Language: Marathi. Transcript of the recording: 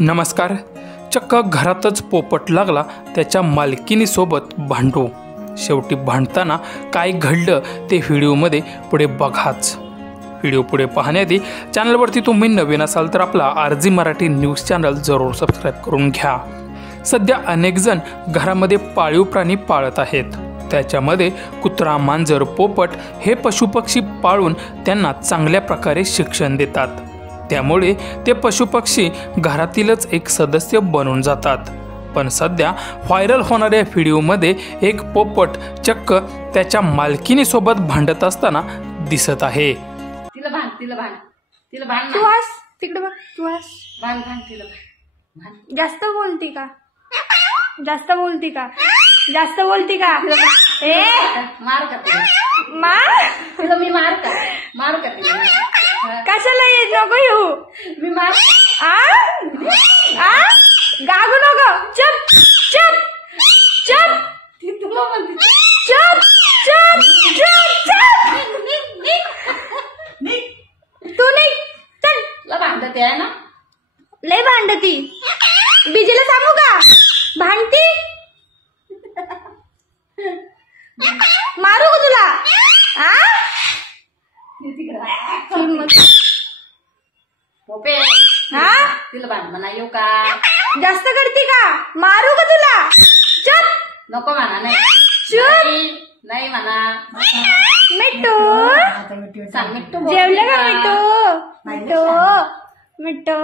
नमस्कार. चक्क घरातच पोपट लागला त्याच्या मालकिनीसोबत भांडू. शेवटी भांडताना काय घडलं ते व्हिडिओमध्ये पुढे बघाच. व्हिडिओ पुढे पाहण्याआधी चॅनलवरती तुम्ही नवीन असाल तर आपला आरजी मराठी न्यूज चॅनल जरूर सबस्क्राईब करून घ्या. सध्या अनेक जण घरामध्ये पाळीव प्राणी पाळत आहेत. त्याच्यामध्ये कुत्रा, मांजर, पोपट हे पशुपक्षी पाळून त्यांना चांगल्या प्रकारे शिक्षण देतात. त्यामुळे ते पशुपक्षी घरातीलच एक सदस्य बनून जातात. पण सध्या व्हायरल होणाऱ्या व्हिडिओमध्ये एक पोपट चक्क त्याच्या मालकिनीसोबत भांडत असताना दिसत आहे. तिला भांड तू हस तिकडे बघ. तू हस. भांड तिला भांड. जास्त बोलती का? जास्त बोलती का? ए मार का तिला? मार तिला मी मार का तिला? कशाला येत नको येऊ. मी मार. आ आ गागू नको. चप चप चप. ती तुला म्हणते चप चप चप चप. तू नाही चल. तुला भांडते आहे ना? लय भांडती. बीजीला सांगू का? भांडती. मारू का तुला? आ पोपे हा तिला भांड म्हणा येऊ का? जास्त करती का? मारू का तुला? चप. नको म्हणा. नाही चुप. नाही म्हणा. मिट्टू सांग मिट्टू जेवलं का? मिट्टू मिट्टू मिट्टू